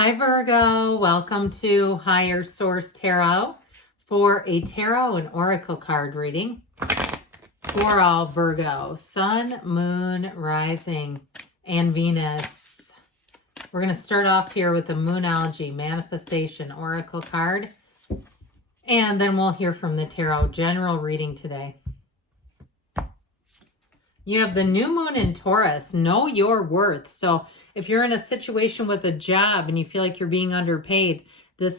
Hi Virgo, welcome to Higher Source Tarot for a tarot and oracle card reading for all Virgo, Sun, Moon, Rising, and Venus. We're going to start off here with the Moonology Manifestation Oracle card, and then we'll hear from the Tarot General reading today. You have the new moon in Taurus. Know your worth. So if you're in a situation with a job and you feel like you're being underpaid,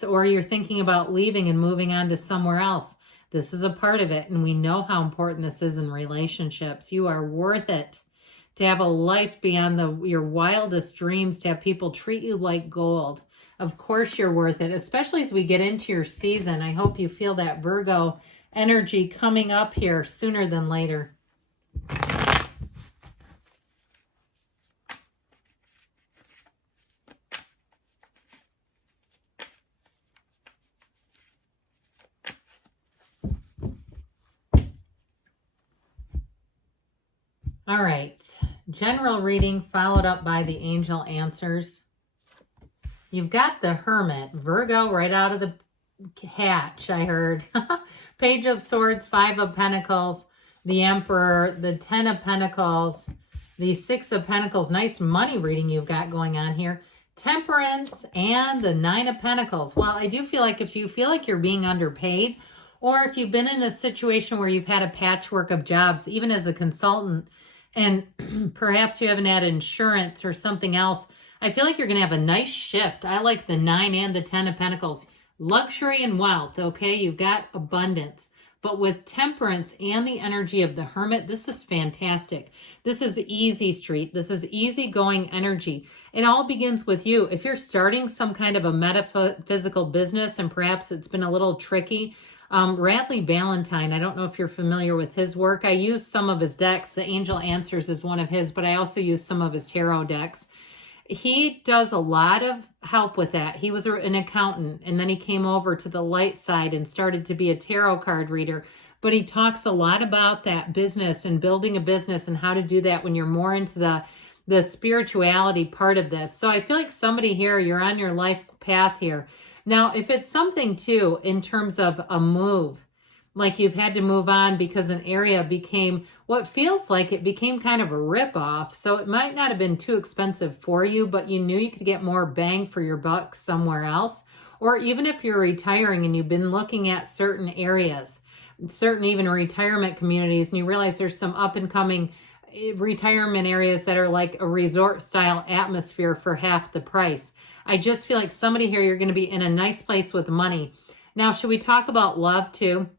or you're thinking about leaving and moving on to somewhere else, this is a part of it. And we know how important this is in relationships. You are worth it to have a life beyond your wildest dreams, to have people treat you like gold. Of course you're worth it, especially as we get into your season. I hope you feel that Virgo energy coming up here sooner than later. All right, general reading followed up by the angel answers. You've got the Hermit, Virgo, right out of the hatch, I heard. Page of Swords, Five of Pentacles, the Emperor, the Ten of Pentacles, the Six of Pentacles. Nice money reading you've got going on here. Temperance and the Nine of Pentacles. Well, I do feel like if you feel like you're being underpaid, or if you've been in a situation where you've had a patchwork of jobs, even as a consultant, and perhaps you haven't had insurance or something else, I feel like you're going to have a nice shift. I like the 9 and the 10 of Pentacles. Luxury and wealth, okay? You've got abundance. But with temperance and the energy of the Hermit, this is fantastic. This is easy street. This is easygoing energy. It all begins with you. If you're starting some kind of a metaphysical business and perhaps it's been a little tricky, Radley Valentine, I don't know if you're familiar with his work. I use some of his decks. The Angel Answers is one of his, but I also use some of his tarot decks. He does a lot of help with that. He was an accountant, and then he came over to the light side and started to be a tarot card reader. But he talks a lot about that business and building a business and how to do that when you're more into the spirituality part of this. So I feel like somebody here, you're on your life path here. Now, if it's something too, in terms of a move, like you've had to move on because an area became what feels like it became kind of a ripoff. So it might not have been too expensive for you, but you knew you could get more bang for your buck somewhere else. Or even if you're retiring and you've been looking at certain areas, certain even retirement communities, and you realize there's some up and coming retirement areas that are like a resort style atmosphere for half the price. I just feel like somebody here, you're going to be in a nice place with money. Now, should we talk about love too?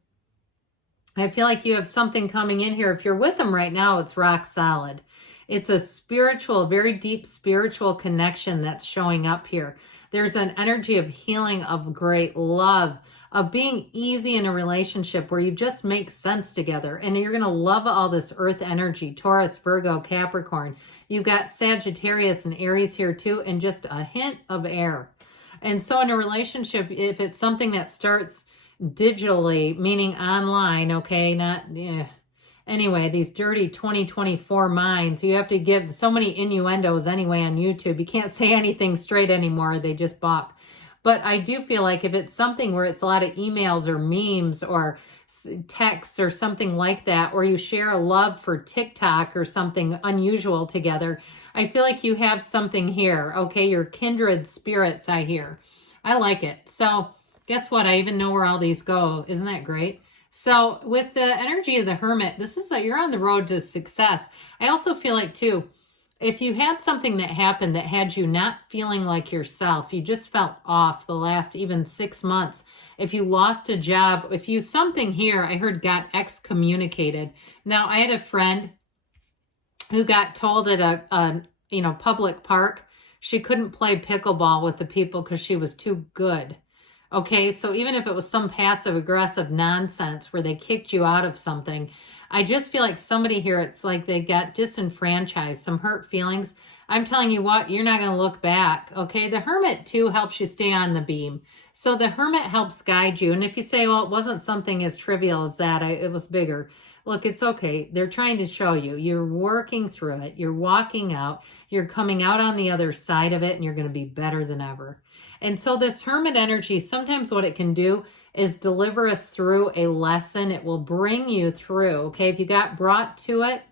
I feel like you have something coming in here. If you're with them right now, it's rock solid. It's a spiritual, very deep spiritual connection that's showing up here. There's an energy of healing, of great love, of being easy in a relationship where you just make sense together. And you're going to love all this earth energy, Taurus, Virgo, Capricorn. You've got Sagittarius and Aries here too, and just a hint of air. And so in a relationship, if it's something that starts digitally, meaning online, okay, anyway, these dirty 2024 minds, you have to give so many innuendos anyway on YouTube. You can't say anything straight anymore. They just balk. But I do feel like if it's something where it's a lot of emails or memes or texts or something like that, or you share a love for TikTok or something unusual together, I feel like you have something here. Okay, you're kindred spirits, I hear. I like it. So guess what? I even know where all these go. Isn't that great? So with the energy of the Hermit, this is like you're on the road to success. I also feel like too, if you had something that happened that had you not feeling like yourself, you just felt off the last even 6 months. If you lost a job, if you something here, I heard got excommunicated. Now I had a friend who got told at a public park she couldn't play pickleball with the people because she was too good. Okay, so even if it was some passive aggressive nonsense where they kicked you out of something, I just feel like somebody here, it's like they got disenfranchised, some hurt feelings. I'm telling you what, you're not going to look back. Okay, the Hermit too helps you stay on the beam. So the Hermit helps guide you. And if you say, well, it wasn't something as trivial as that, it was bigger. Look, it's okay. They're trying to show you. You're working through it. You're walking out. You're coming out on the other side of it, and you're going to be better than ever. And so this hermit energy, sometimes what it can do is deliver us through a lesson. It will bring you through, okay? If you got brought to it,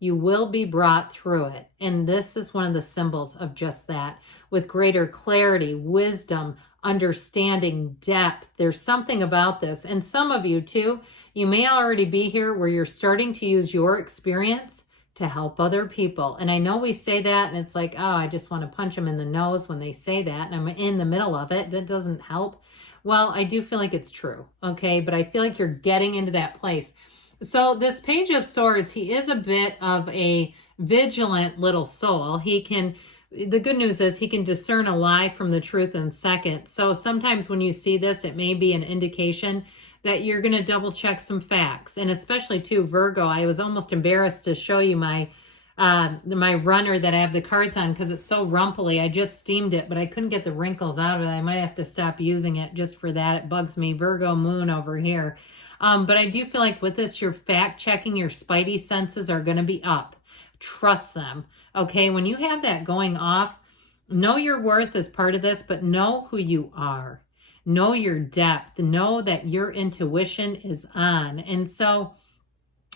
you will be brought through it. And this is one of the symbols of just that. With greater clarity, wisdom, understanding, depth. There's something about this. And some of you too, you may already be here where you're starting to use your experience to help other people. And I know we say that and it's like, oh, I just want to punch them in the nose when they say that. And I'm in the middle of it. That doesn't help. Well, I do feel like it's true. Okay. But I feel like you're getting into that place. So this Page of Swords, he is a bit of a vigilant little soul. The good news is he can discern a lie from the truth in seconds. So sometimes when you see this, it may be an indication that you're going to double check some facts. And especially too, Virgo, I was almost embarrassed to show you my runner that I have the cards on because it's so rumply. I just steamed it, but I couldn't get the wrinkles out of it. I might have to stop using it just for that. It bugs me. Virgo moon over here. But I do feel like with this, you're fact checking. Your spidey senses are going to be up. Trust them. Okay. When you have that going off, know your worth as part of this, but know who you are. Know your depth. Know that your intuition is on. And so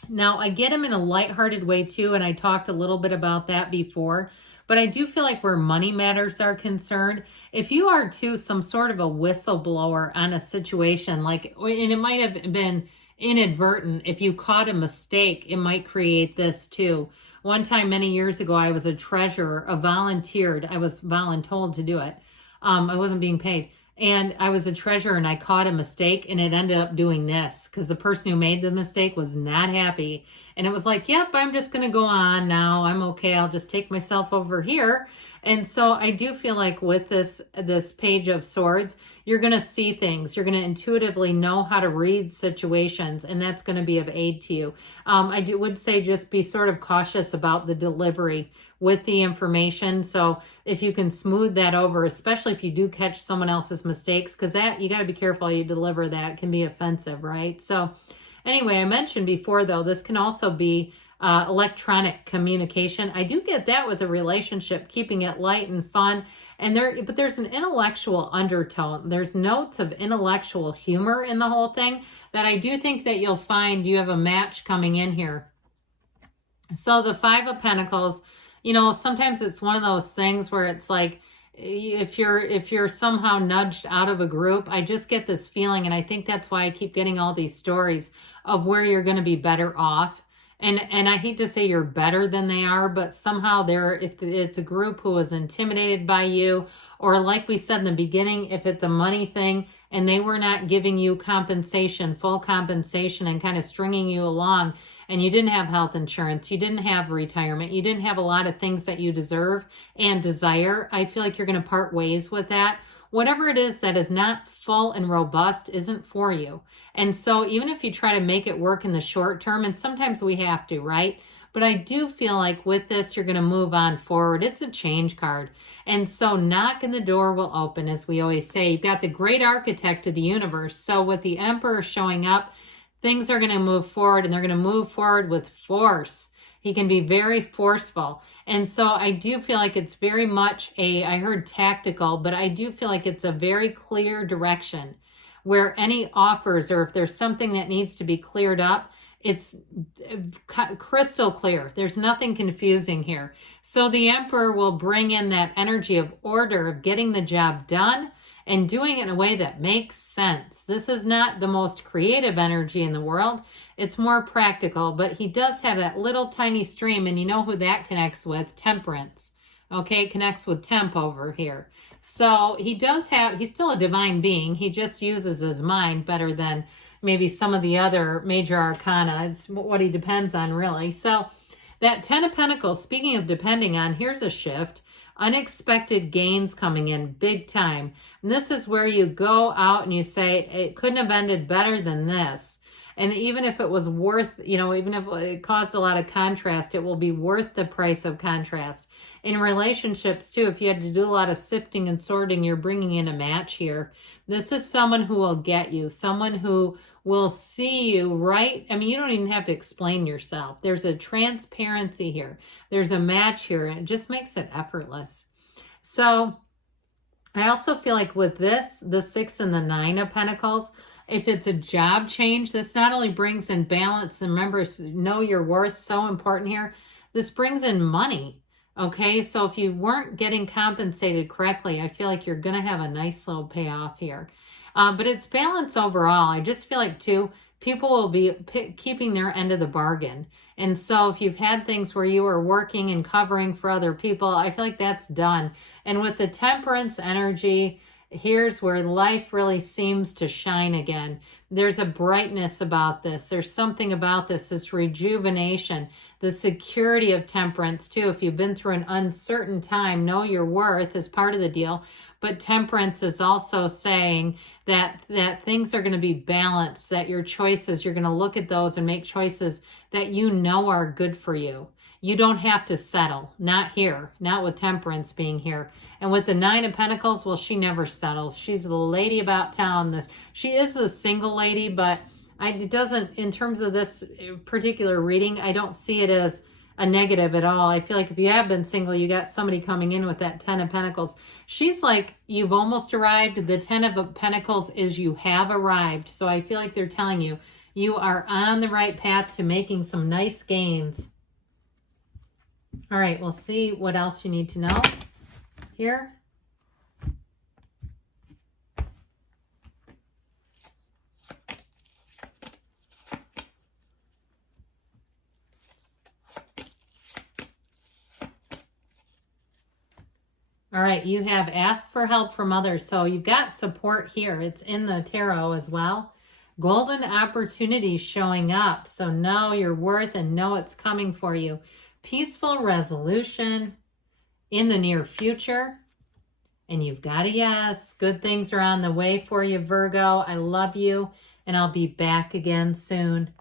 now I get them in a lighthearted way too. And I talked a little bit about that before, but I do feel like where money matters are concerned, if you are too some sort of a whistleblower on a situation, like, and it might have been inadvertent, if you caught a mistake, it might create this too. One time many years ago, I was a treasurer, I was voluntold to do it. I wasn't being paid. And I was a treasurer and I caught a mistake and it ended up doing this because the person who made the mistake was not happy. And it was like, yep, I'm just going to go on now. I'm okay. I'll just take myself over here. And so I do feel like with this Page of Swords, you're going to see things. You're going to intuitively know how to read situations, and that's going to be of aid to you. I would say just be sort of cautious about the delivery with the information. So if you can smooth that over, especially if you do catch someone else's mistakes, because that you got to be careful how you deliver that. It can be offensive, right? So anyway, I mentioned before, though, this can also be electronic communication. I do get that with a relationship, keeping it light and fun. But there's an intellectual undertone. There's notes of intellectual humor in the whole thing that I do think that you'll find you have a match coming in here. So the Five of Pentacles, sometimes it's one of those things where it's like, if you're somehow nudged out of a group, I just get this feeling, and I think that's why I keep getting all these stories of where you're going to be better off. And I hate to say you're better than they are, but somehow if it's a group who is intimidated by you, or like we said in the beginning, if it's a money thing and they were not giving you compensation, full compensation, and kind of stringing you along, and you didn't have health insurance, you didn't have retirement, you didn't have a lot of things that you deserve and desire, I feel like you're going to part ways with that. Whatever it is that is not full and robust isn't for you. And so even if you try to make it work in the short term, and sometimes we have to, right? But I do feel like with this, you're going to move on forward. It's a change card. And so knock and the door will open, as we always say. You've got the great architect of the universe. So with the Emperor showing up, things are going to move forward, and they're going to move forward with force. He can be very forceful. And so I do feel like it's very much I heard tactical, but I do feel like it's a very clear direction where any offers, or if there's something that needs to be cleared up, it's crystal clear. There's nothing confusing here. So the Emperor will bring in that energy of order, of getting the job done and doing it in a way that makes sense. This is not the most creative energy in the world. It's more practical, but he does have that little tiny stream, and you know who that connects with? Temperance. Okay, it connects with temp over here. So he's still a divine being. He just uses his mind better than maybe some of the other major arcana. It's what he depends on, really. So that 10 of Pentacles, speaking of depending on, here's a shift. Unexpected gains coming in big time. And this is where you go out and you say, it couldn't have ended better than this. And even if it was worth, you know, even if it caused a lot of contrast, it will be worth the price of contrast. In relationships too, if you had to do a lot of sifting and sorting, you're bringing in a match here. This is someone who will get you, someone who will see you right. I mean, you don't even have to explain yourself. There's a transparency here. There's a match here. And it just makes it effortless. So I also feel like with this, the 6 and the 9 of Pentacles, if it's a job change, this not only brings in balance, and remember, know your worth, so important here. This brings in money, okay? So if you weren't getting compensated correctly, I feel like you're going to have a nice little payoff here. But it's balance overall. I just feel like, too, people will be keeping their end of the bargain. And so if you've had things where you are working and covering for other people, I feel like that's done. And with the Temperance energy, here's where life really seems to shine again. There's a brightness about this. There's something about this rejuvenation, the security of Temperance too. If you've been through an uncertain time, know your worth is part of the deal. But Temperance is also saying that things are going to be balanced, that your choices, you're going to look at those and make choices that you know are good for you. You don't have to settle. Not here. Not with Temperance being here. And with the 9 of Pentacles, well, she never settles. She's the lady about town. She is a single lady, but it doesn't, in terms of this particular reading, I don't see it as a negative at all. I feel like if you have been single, you got somebody coming in with that 10 of Pentacles. She's like, you've almost arrived. The 10 of Pentacles is you have arrived. So I feel like they're telling you, you are on the right path to making some nice gains. All right, we'll see what else you need to know here. All right, you have asked for help from others. So you've got support here. It's in the tarot as well. Golden opportunities showing up. So know your worth and know it's coming for you. Peaceful resolution in the near future. And you've got a yes. Good things are on the way for you, Virgo. I love you. And I'll be back again soon.